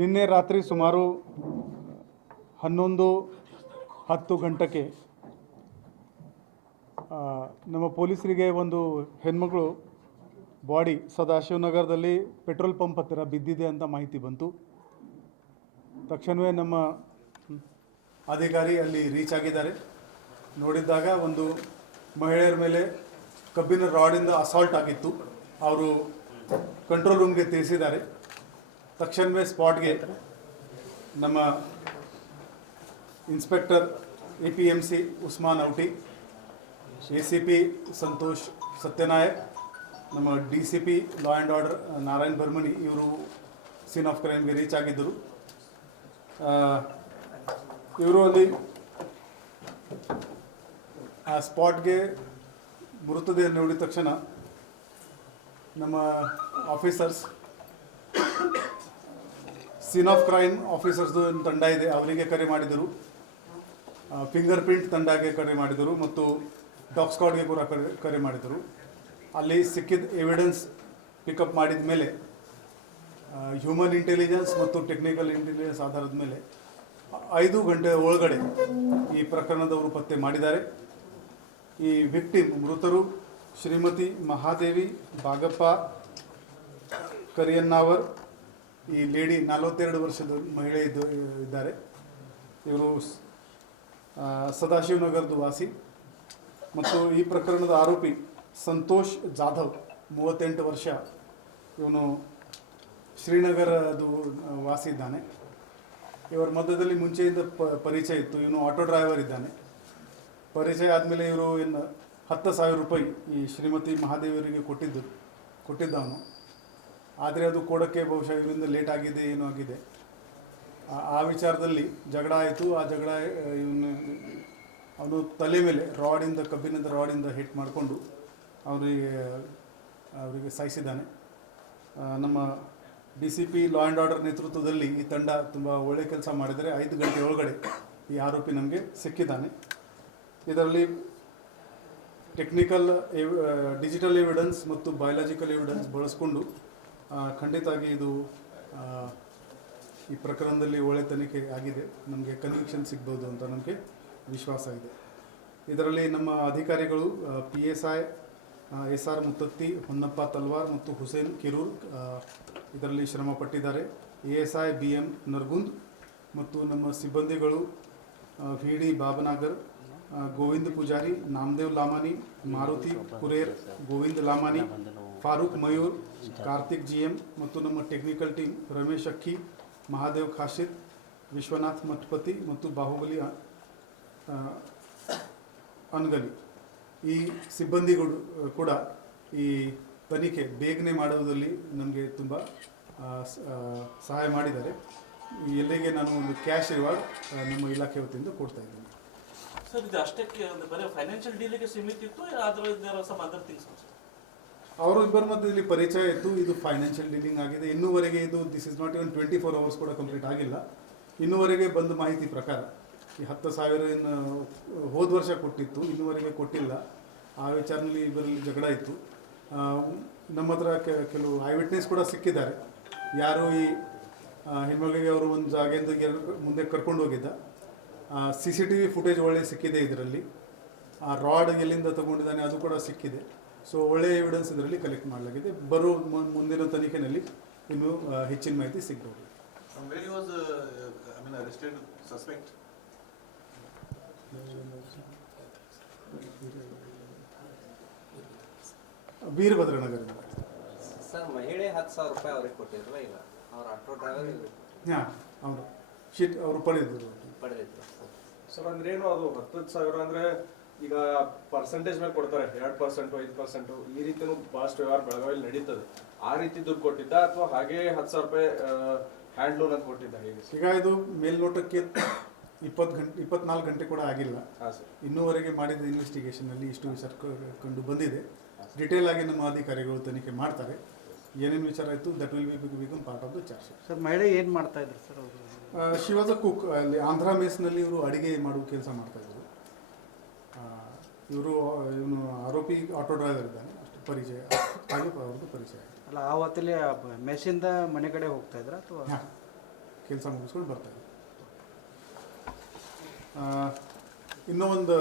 ನಿನ್ನೆ ರಾತ್ರಿ ಸುಮಾರು ಹನ್ನೊಂದು ಹತ್ತು ಗಂಟೆಗೆ ನಮ್ಮ ಪೊಲೀಸರಿಗೆ ಒಂದು ಹೆಣ್ಮಗಳು ಬಾಡಿ ಸದಾಶಿವನಗರದಲ್ಲಿ ಪೆಟ್ರೋಲ್ ಪಂಪ್ ಹತ್ತಿರ ಬಿದ್ದಿದೆ ಅಂತ ಮಾಹಿತಿ ಬಂತು. ತಕ್ಷಣವೇ ನಮ್ಮ ಅಧಿಕಾರಿ ಅಲ್ಲಿ ರೀಚ್ ಆಗಿದ್ದಾರೆ. ನೋಡಿದ್ದಾಗ ಒಂದು ಮಹಿಳೆಯರ ಮೇಲೆ ಕಬ್ಬಿನ ರಾಡಿಂದ ಅಸಾಲ್ಟ್ ಆಗಿತ್ತು. ಅವರು ಕಂಟ್ರೋಲ್ ರೂಮ್ಗೆ ತಿಳಿಸಿದ್ದಾರೆ. ತಕ್ಷಣವೇ ಸ್ಪಾಟ್ಗೆ ನಮ್ಮ inspector A P M C Usman ಔಟಿ A C P Santosh Satyanayak, ನಮ್ಮ D C P law and order Narayan Barmani ಇವರು ಸೀನ್ ಆಫ್ ಕ್ರೈಮ್ಗೆ ರೀಚ್ ಆಗಿದ್ದರು. ಇವರು ಅಲ್ಲಿ ಆ ಸ್ಪಾಟ್ಗೆ ಮೃತದೇಹ ನೋಡಿದ ತಕ್ಷಣ ನಮ್ಮ ಆಫೀಸರ್ಸ್ ಸೀನ್ ಆಫ್ ಕ್ರೈಮ್ ಆಫೀಸರ್ಸ್ದು ಒಂದು ತಂಡ ಇದೆ, ಅವರಿಗೆ ಕರೆ ಮಾಡಿದರು. ಫಿಂಗರ್ ಪ್ರಿಂಟ್ ತಂಡಕ್ಕೆ ಕರೆ ಮಾಡಿದರು ಮತ್ತು ಡಾಗ್ ಸ್ಕಾಡ್ಗೆ ಕೂಡ ಕರೆ ಕರೆ ಮಾಡಿದರು. ಅಲ್ಲಿ ಸಿಕ್ಕಿದ ಎವಿಡೆನ್ಸ್ ಪಿಕಪ್ ಮಾಡಿದ ಮೇಲೆ ಹ್ಯೂಮನ್ ಇಂಟೆಲಿಜೆನ್ಸ್ ಮತ್ತು ಟೆಕ್ನಿಕಲ್ ಇಂಟೆಲಿಜೆನ್ಸ್ ಆಧಾರದ ಮೇಲೆ ಐದು ಗಂಟೆ ಒಳಗಡೆ ಈ ಪ್ರಕರಣದವರು ಪತ್ತೆ ಮಾಡಿದ್ದಾರೆ. ಈ ವಿಕ್ಟಿಮ್ ಮೃತರು ಶ್ರೀಮತಿ ಮಹಾದೇವಿ ಭಾಗಪ್ಪ ಕರಿಯನ್ನಾವರ್ ಈ ಲೇಡಿ ನಲವತ್ತೆರಡು ವರ್ಷದ ಮಹಿಳೆ ಇದ್ದು, ಇದ್ದಾರೆ. ಇವರು ಸದಾಶಿವನಗರದ ವಾಸಿ. ಮತ್ತು ಈ ಪ್ರಕರಣದ ಆರೋಪಿ ಸಂತೋಷ್ ಜಾಧವ್, ಮೂವತ್ತೆಂಟು ವರ್ಷ. ಇವನು ಶ್ರೀನಗರದು ವಾಸಿ ಇದ್ದಾನೆ. ಇವರ ಮಧ್ಯದಲ್ಲಿ ಮುಂಚೆಯಿಂದ ಪ, ಪರಿಚಯ ಇತ್ತು. ಇವನು ಆಟೋ ಡ್ರೈವರ್ ಇದ್ದಾನೆ. ಪರಿಚಯ ಆದಮೇಲೆ ಇವರು ಇನ್ನು ಹತ್ತು ಸಾವಿರ ರೂಪಾಯಿ ಈ ಶ್ರೀಮತಿ ಮಹಾದೇವರಿಗೆ ಕೊಟ್ಟಿದ್ದು, ಕೊಟ್ಟಿದ್ದವನು. ಆದರೆ ಅದು ಕೊಡೋಕ್ಕೆ ಬಹುಶಃ ಇವರಿಂದ ಲೇಟ್ ಆಗಿದೆ, ಏನೋ ಆಗಿದೆ. ಆ- ವಿಚಾರದಲ್ಲಿ ಜಗಳ ಆಯಿತು. ಆ ಜಗಳ ಇವನು, ಅವನು ತಲೆ ಮೇಲೆ ರಾಡಿಂದ ಕಬ್ಬಿಣದ ರಾಡಿಂದ ಹಿಟ್ ಮಾಡಿಕೊಂಡು ಅವರಿಗೆ ಅವರಿಗೆ ಸಾಯಿಸಿದ್ದಾನೆ. ನಮ್ಮ D C P law and order ನೇತೃತ್ವದಲ್ಲಿ ಈ ತಂಡ ತುಂಬ ಒಳ್ಳೆ ಕೆಲಸ ಮಾಡಿದರೆ ಐದು ಗಂಟೆ ಒಳಗಡೆ ಈ ಆರೋಪಿ ನಮಗೆ ಸಿಕ್ಕಿದ್ದಾನೆ. ಇದರಲ್ಲಿ ಟೆಕ್ನಿಕಲ್ ಡಿಜಿಟಲ್ ಎವಿಡೆನ್ಸ್ ಮತ್ತು ಬಯೋಲಾಜಿಕಲ್ ಎವಿಡೆನ್ಸ್ ಬಳಸ್ಕೊಂಡು ಖಂಡಿತವಾಗಿ ಇದು ಈ ಪ್ರಕರಣದಲ್ಲಿ ಒಳ್ಳೆ ತನಿಖೆ ಆಗಿದೆ. ನಮಗೆ ಕನ್ವಿಕ್ಷನ್ ಸಿಗ್ಬೋದು ಅಂತ ನಮಗೆ ವಿಶ್ವಾಸ ಇದೆ. ಇದರಲ್ಲಿ ನಮ್ಮ ಅಧಿಕಾರಿಗಳು P S I S R Muttatti, Honnappa Talwar ಮತ್ತು ಹುಸೇನ್ ಕಿರೂರ್ ಇದರಲ್ಲಿ ಶ್ರಮ ಪಟ್ಟಿದ್ದಾರೆ. A S I B M Nargund ಮತ್ತು ನಮ್ಮ ಸಿಬ್ಬಂದಿಗಳು V D Babanagar Govind Pujari, Namdev Lamani, Maruti Kurer, Govind Lamani, Farooq Mayur, Karthik G M ಮತ್ತು ನಮ್ಮ ಟೆಕ್ನಿಕಲ್ ಟೀಮ್ ರಮೇಶ್ ಅಕ್ಕಿ, ಮಹಾದೇವ್ ಖಾಶಿದ್ ವಿಶ್ವನಾಥ್ ಮಠಪತಿ ಮತ್ತು ಬಾಹುಬಲಿ ಅನ್ಗಲಿ. ಈ ಸಿಬ್ಬಂದಿಗಳು ಕೂಡ ಈ ತನಿಖೆ ಬೇಗನೆ ಮಾಡುವುದರಲ್ಲಿ ನಮಗೆ ತುಂಬ ಸಹಾಯ ಮಾಡಿದ್ದಾರೆ. ಈ ಎಲ್ಲರಿಗೆ ನಾನು ಒಂದು ಕ್ಯಾಶ್ ರಿವಾರ್ಡ್ ನಮ್ಮ ಇಲಾಖೆ ವತಿಯಿಂದ ಕೊಡ್ತಾ ಇದ್ದೀನಿ. ಸರ್, ಇದು ಅಷ್ಟಕ್ಕೆ ಒಂದು ಫೈನಾನ್ಷಿಯಲ್ ಅದ್ರ ಅವರು ಇಬ್ಬರ ಮಧ್ಯದಲ್ಲಿ ಪರಿಚಯ ಇತ್ತು, ಇದು ಫೈನಾನ್ಷಿಯಲ್ ಡೀಲಿಂಗ್ ಆಗಿದೆ. ಇನ್ನೂವರೆಗೆ ಇದು this is not even twenty four hours ಕೂಡ ಕಂಪ್ಲೀಟ್ ಆಗಿಲ್ಲ. ಇನ್ನೂವರೆಗೆ ಬಂದ ಮಾಹಿತಿ ಪ್ರಕಾರ, ಈ ಹತ್ತು ಸಾವಿರ ಇನ್ನು, ಹೋದ ವರ್ಷ ಕೊಟ್ಟಿತ್ತು, ಇನ್ನೂವರೆಗೆ ಕೊಟ್ಟಿಲ್ಲ. ಆ ವಿಚಾರದಲ್ಲಿ ಇಬ್ಬರಲ್ಲಿ ಜಗಳ ಇತ್ತು. ನಮ್ಮ ಹತ್ರ ಕೆಲವು ಐ ವಿಟ್ನೆಸ್ ಕೂಡ ಸಿಕ್ಕಿದ್ದಾರೆ. ಯಾರು ಈ ಹೆಣ್ಮಗಳಿಗೆ ಅವರು ಒಂದು ಜಾಗದಿಂದ ಮುಂದೆ ಕರ್ಕೊಂಡು ಹೋಗಿದ್ದ. C C T V footage ಒಳ್ಳೆ ಸಿಕ್ಕಿದೆ ಇದರಲ್ಲಿ. ಆ ರಾಡ್ ಎಲ್ಲಿಂದ ತಗೊಂಡಿದ್ದಾನೆ ಅದು ಕೂಡ ಸಿಕ್ಕಿದೆ. ಸೊ ಒಳ್ಳೆಯ ಎವಿಡೆನ್ಸ್ ಇದರಲ್ಲಿ ಕಲೆಕ್ಟ್ ಮಾಡಲಾಗಿದೆ. ಬರೋ ಮುಂದಿನ ತನಿಖೆಯಲ್ಲಿ ಇನ್ನೂ ಹೆಚ್ಚಿನ ಮಾಹಿತಿ ಸಿಗ್ಬೋದು. Was, uh, suspect? ಸರ್ ಮಹಿಳೆ ಹತ್ತು ಸಾವಿರ ರೂಪಾಯಿ ಅವ್ರಿಗೆ ಕೊಟ್ಟಿದ್ರು ಈಗ. ಅವ್ರ ಆಟೋ ಡ್ರೈವರ್ ಹಾಂ ಅವರು ಶೀಟ್ ಅವರು ಪಡೆದಿದ್ದರು ಪಡೆದಿದ್ರು ಸರ್ ಏನು ಅದು ಹತ್ತತ್ತು ಸಾವಿರ ಅಂದ್ರೆ ಈಗ ಪರ್ಸೆಂಟೇಜ್ ಮೇಲೆ ಕೊಡ್ತಾರೆ ಎರಡು ಪರ್ಸೆಂಟ್ ಐದು ಪರ್ಸೆಂಟ್ ಈ ರೀತಿನೂ ಬಹಳಷ್ಟು ವ್ಯವಹಾರ ಬೆಳಗಾವಿಯಲ್ಲಿ ನಡೀತದೆ. ಆ ರೀತಿ ದುಡ್ಡು ಕೊಟ್ಟಿದ್ದ ಅಥವಾ ಹಾಗೆ ಹತ್ತು ಸಾವಿರ ರೂಪಾಯಿ ಹ್ಯಾಂಡ್ ಲೋನ್ ಅಂತ ಕೊಟ್ಟಿದ್ದ ಹೇಗೆ ಈಗ ಇದು ಮೇಲ್ನೋಟಕ್ಕೆ ಇಪ್ಪತ್ತು ಗಂಟೆ ಇಪ್ಪತ್ನಾಲ್ಕು ಗಂಟೆ ಕೂಡ ಆಗಿಲ್ಲ. ಇನ್ನೂವರೆಗೆ ಮಾಡಿದ ಇನ್ವೆಸ್ಟಿಗೇಷನಲ್ಲಿ ಇಷ್ಟು ವಿಚಾರ ಕಂಡು ಬಂದಿದೆ. ಡಿಟೇಲ್ ಆಗಿ ನಮ್ಮ ಅಧಿಕಾರಿಗಳು ತನಿಖೆ ಮಾಡ್ತಾರೆ. ಏನೇನು ವಿಚಾರ ಇತ್ತು that will be become part of the charge sir ಮಹಿಳೆ ಏನು ಮಾಡ್ತಾ ಇದ್ರು ಸರ್ ಅವರು? ಶಿ ವಾಸ್ ಅ ಕುಕ್ ಅಲ್ಲಿ ಆಂಧ್ರ ಮೇಸ್ನಲ್ಲಿ ಇವರು ಅಡುಗೆ ಮಾಡುವ ಕೆಲಸ ಮಾಡ್ತಾ ಇದ್ರು. ಇವರು ಇವನು ಆರೋಪಿ ಆಟೋ ಡ್ರೈವರ್ ಇದ್ದಾನೆ ಅಷ್ಟು ಪರಿಚಯ ಹಾಗೆ ಅವ್ರದ್ದು ಪರಿಚಯ. ಅಲ್ಲ ಆ ಹೊತ್ತಲ್ಲಿ ಮನೆ ಕಡೆ ಹೋಗ್ತಾ ಇದ್ರ ಅಥವಾ? ಕೆಲಸ ಮುಗಿಸ್ಕೊಂಡು ಬರ್ತಾ ಇದ್ರು. ಇನ್ನೂ ಒಂದು